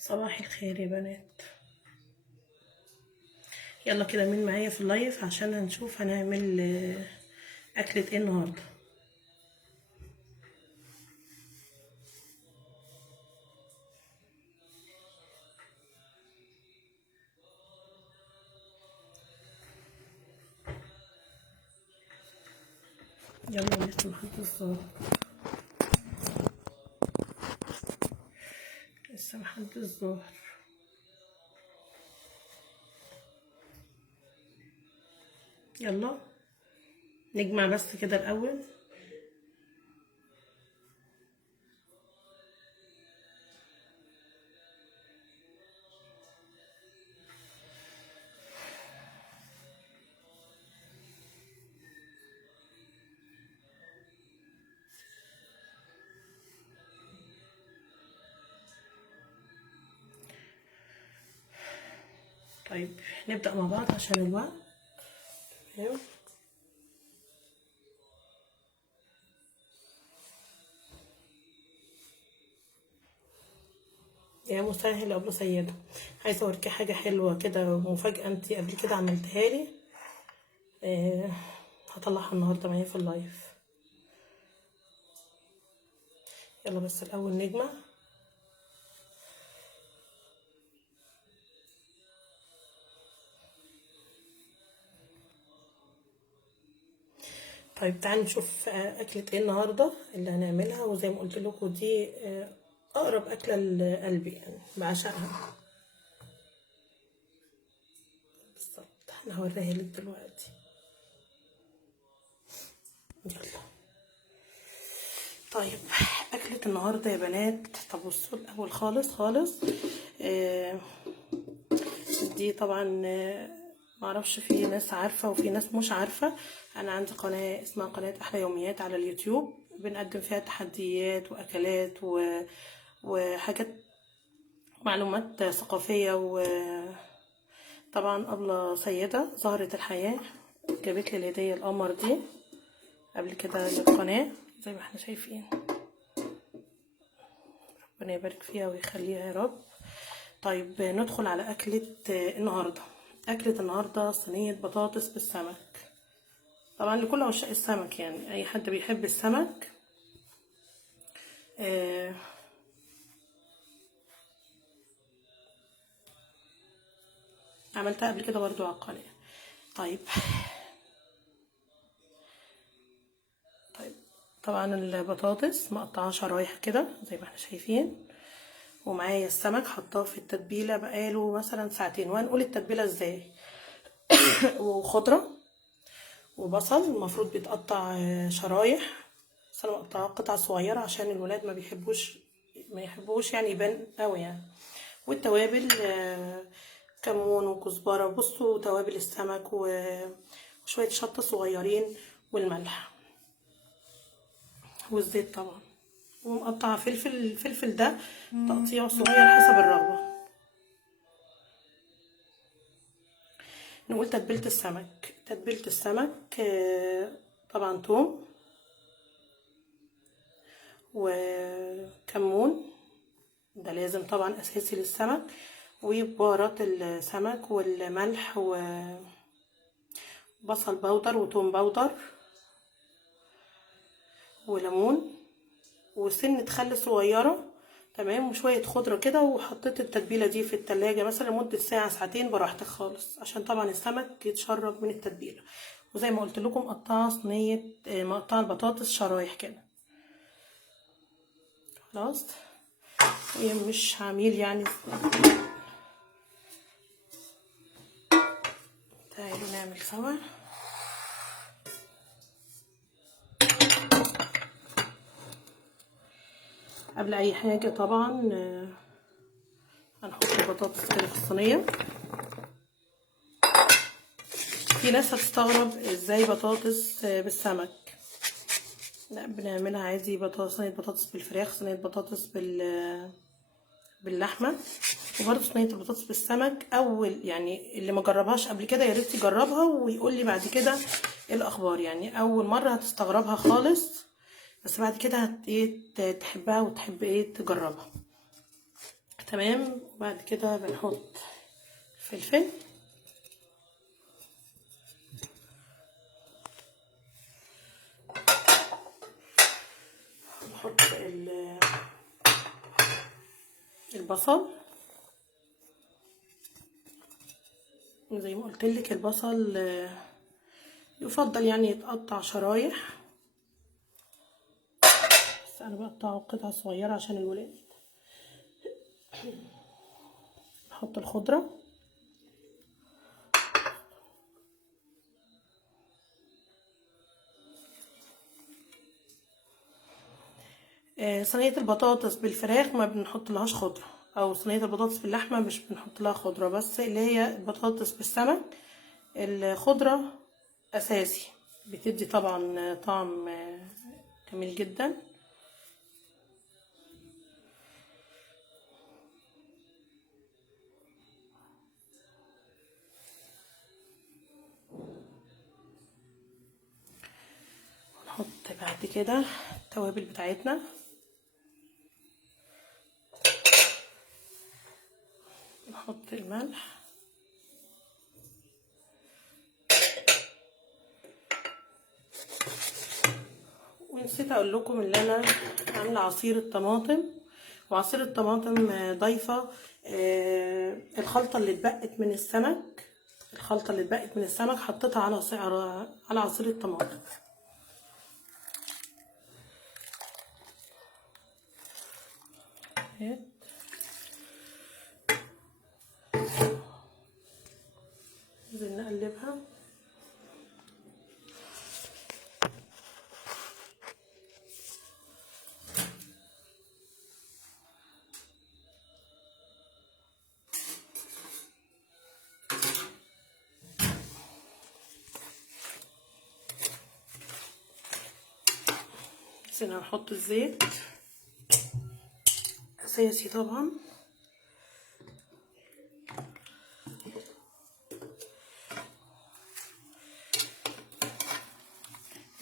صباح الخير يا بنات. يلا كده مين معايا في اللايف عشان هنشوف هنعمل أكلة ايه النهاردة. يلا لسه محط الصوت، لسه محط الظهر. يلا نجمع بس كده الأول. طيب نبدأ مع بعض عشان الوقت. تمام. يا مسهل أبو سيدة، عايزة أوريكي حاجة حلوة كده مفاجأة انتي قبل كده عملتها لي. آه، هطلعها النهاردة معايا في اللايف. يلا بس الأول نجمع. طيب تعالوا نشوف أكلة ايه النهاردة اللي هنعملها، وزي ما قلت لكم دي أقرب أكلة لقلبي، يعني بعشقها بالظبط. أنا هوريها لك دلوقتي. يلا. طيب أكلة النهاردة يا بنات، طب بصوا الأول خالص خالص. آه، دي طبعا معرفش، في ناس عارفة وفي ناس مش عارفة. أنا عندي قناة اسمها قناة أحلى يوميات على اليوتيوب، بنقدم فيها تحديات وأكلات وحاجات، معلومات ثقافية. وطبعا أبلة سيدة زهرة الحياة جابت لي الهدية القمر دي قبل كده للقناة زي ما احنا شايفين. ربنا يبارك فيها ويخليها يا رب. طيب ندخل على أكلة النهاردة. أكلة النهاردة صينية بطاطس بالسمك، طبعا لكل عشاق السمك، يعني أي حد بيحب السمك. آه، عملتها قبل كده برضو على القناة. طيب طيب طبعا البطاطس مقطعة شرايح كده زي ما احنا شايفين، ومعايا السمك حطاه في التتبيلة بقاله مثلا ساعتين. وهنقول التتبيلة ازاي. وخضرة وبصل المفروض بيتقطع شرايح، بس انا مقطعاه قطع صغيرة عشان الولاد ما يحبوش يعني يبان قوي يعني. والتوابل كمون وكزبرة. بصوا توابل السمك وشوية شطة صغيرين والملح والزيت طبعا. ومقطعة فلفل، الفلفل ده تقطيع صغير حسب الرغبة. نقول تتبيلة السمك. تتبيلة السمك طبعا توم وكمون، ده لازم طبعا اساسي للسمك، وبهارات السمك والملح وبصل بودر وتوم بودر وليمون وسنة خل صغيرة. تمام. وشوية خضرة كده. وحطيت التتبيلة دي في التلاجة مثلا لمدة ساعة ساعتين براحتك خالص، عشان طبعا السمك يتشرب من التتبيلة. وزي ما قلت لكم مقطعة صينية، مقطعة البطاطس شرايح كده. خلاص. هي مش عميل يعني. تعالوا نعمل سوا. قبل اي حاجة طبعا هنحط البطاطس كده في الصينية. في ناس هتستغرب ازاي بطاطس بالسمك. لا، بنعملها عادي صينية بطاطس بالفراخ، صينية بطاطس باللحمة، وبرده صينية البطاطس بالسمك. اول يعني اللي ما جربهاش قبل كده يا ريت يجربها ويقول لي بعد كده ايه الاخبار. يعني اول مرة هتستغربها خالص، بس بعد كده ايه تحبها وتحب ايه تجربها. تمام. وبعد كده بنحط فلفل، نحط البصل. زي ما قلت لك البصل يفضل يعني يتقطع شرايح، بس انا بقطعه قطع صغيره عشان الولاد. نحط الخضره، صينيه البطاطس بالفراخ ما بنحط لهاش خضره، او صينيه البطاطس باللحمه مش بنحط لها خضره، بس اللي هي البطاطس بالسمك الخضره اساسي، بتدي طبعا طعم جميل جدا. نحط بعد كده التوابل بتاعتنا، نحط الملح، ونسيت اقول لكم ان انا عامله عصير الطماطم، وعصير الطماطم ضايفه الخلطه اللي اتبقت من السمك، الخلطه اللي اتبقت من السمك حطيتها على عصير الطماطم. ننزل نقلبها. بس انا هحط الزيت اساسي طبعا،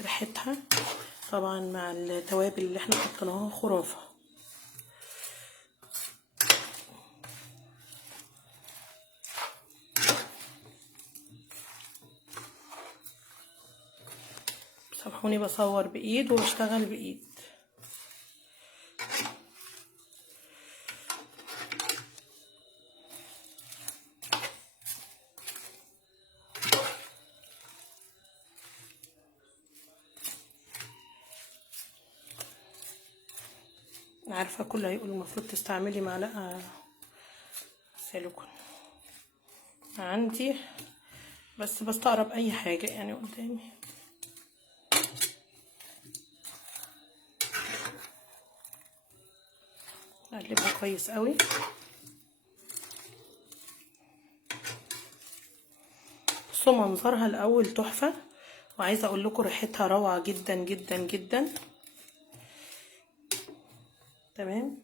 ريحتها طبعا مع التوابل اللي احنا حطيناها خرافه. سامحوني بصور بايد وبشتغل بايد. عارفه كله هيقول المفروض تستعملي معلقه سيليكون عندي، بس بستغرب اي حاجه يعني قدامي. نقلبها كويس قوي. بصوا منظرها الاول تحفه، وعايزه اقول لكم ريحتها روعه جدا جدا جدا. تمام.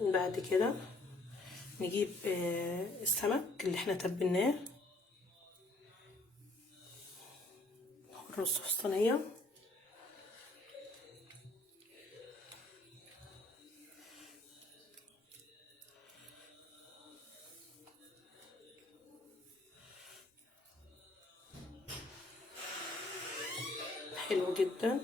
بعد كده نجيب السمك اللي احنا تبلناه، نرصه في الصينيه. حلو جدا.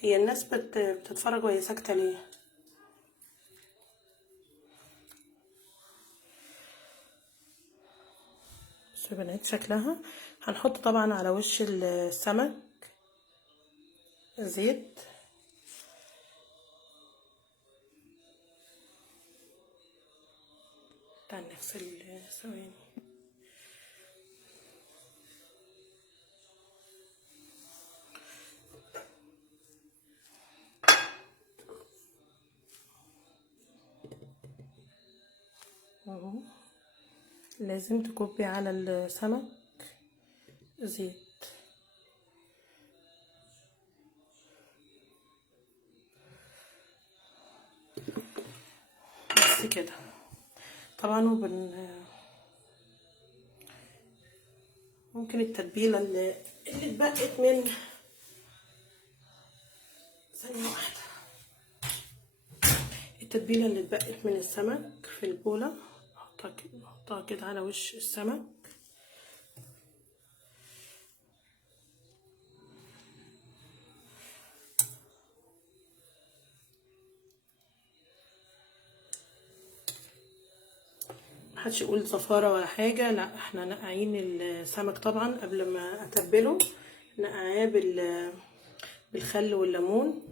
هي الناس بتتفرج وهي ساكته ليه؟ بس يا بنات شكلها. هنحط طبعا على وش السمك زيت، تعال نغسل ثواني. اهو لازم تكبي على السمك زيت. بس كده طبعا. ممكن التتبيله اللي اتبقت من ثانيه واحده، التتبيله اللي اتبقت من السمك في البوله نحطها كده على وش السمك. محدش يقول زفاره ولا حاجه، لا احنا نقعين السمك طبعا قبل ما اتبله، نقعاه بالخل والليمون،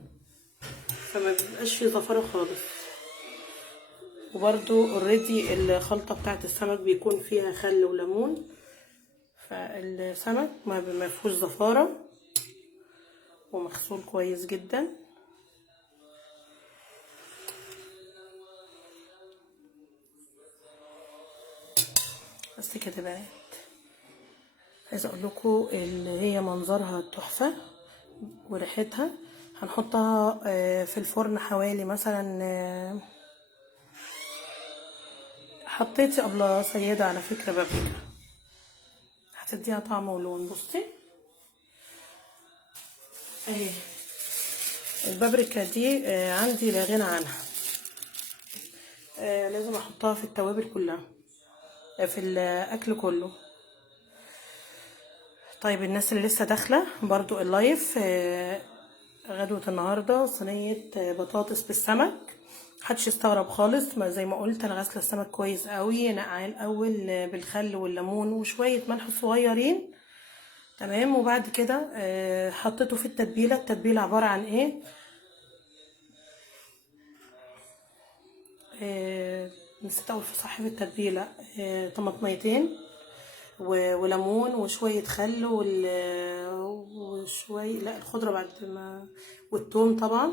فما بيبقاش فيه زفاره خالص. وبرده اوريدي الخلطه بتاعت السمك بيكون فيها خل وليمون، فالسمك ما فيهوش زفاره ومغسول كويس جدا. بس كده بقى، عايزه اقول لكم اللي هي منظرها تحفه وريحتها. هنحطها في الفرن حوالي مثلا، حطيتي ابله سيده على فكره بابريكا، هتديها طعم ولون. بصي اهي البابريكا دي عندي لا غنى عنها، لازم احطها في التوابل كلها، في الاكل كله. طيب الناس اللي لسه داخله برضو اللايف، غدوه النهارده صينيه بطاطس بالسمك. محدش يستغرب خالص، ما زي ما قلت انا غاسله السمك كويس قوي، نقعاه الاول بالخل والليمون وشويه ملح صغيرين، تمام. وبعد كده حطيته في التتبيله. التتبيله عباره عن ايه؟ نسيت اقول في صحيفه التتبيله، طماطميتين وليمون وشويه خل وشويه لا الخضره بعد ما، والثوم طبعا،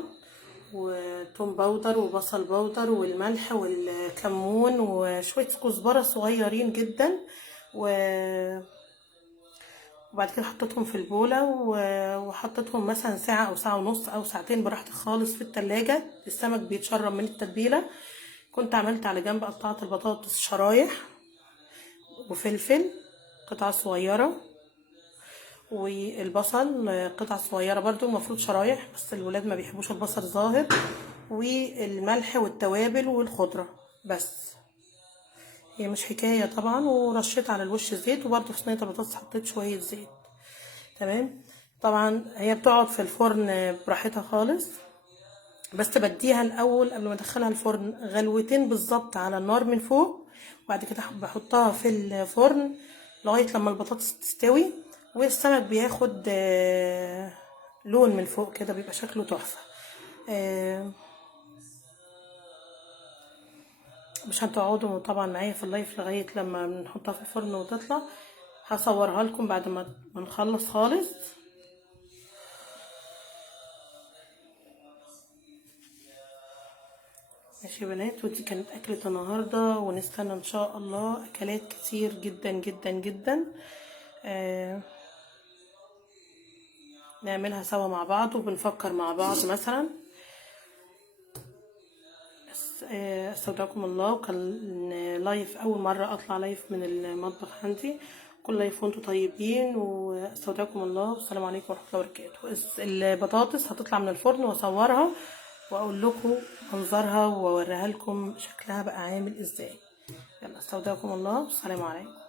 وثوم باودر وبصل باودر والملح والكمون وشويه كزبره صغيرين جدا، وبعد كده حطيتهم في البوله وحطيتهم مثلا ساعه او ساعه ونص او ساعتين براحتك خالص في التلاجة. السمك بيتشرب من التتبيله. كنت عملت على جنب، قطعت البطاطس شرايح وفلفل قطعه صغيره، والبصل قطع صغيره برضو المفروض شرايح، بس الولاد ما بيحبوش البصل ظاهر، والملح والتوابل والخضره بس. هي مش حكايه طبعا. ورشيت على الوش زيت، وبرضو في صينيه البطاطس حطيت شويه زيت، تمام. طبعا هي بتقعد في الفرن براحتها خالص، بس بديها الاول قبل ما ادخلها الفرن غلوتين بالظبط على النار من فوق، وبعد كده بحطها في الفرن لغايه لما البطاطس تستوي، والسمك بياخد لون من فوق كده، بيبقى شكله تحفه. مش هتقعدوا طبعا معايا في اللايف لغايه لما نحطها في الفرن وتطلع، هصورها لكم بعد ما نخلص خالص. ماشي يا بنات، ودي كانت اكلة النهاردة، ونستنى ان شاء الله اكلات كتير جدا جدا جدا نعملها سوا مع بعض، وبنفكر مع بعض مثلا. استودعكم الله. وكان لايف اول مرة اطلع لايف من المطبخ عندي. كل لايف وانتم طيبين، واستودعكم الله، والسلام عليكم ورحمة الله وبركاته. البطاطس هتطلع من الفرن واصورها واقول لكم منظرها واوريها لكم شكلها بقى عامل ازاي. يلا استودعكم الله، والسلام عليكم.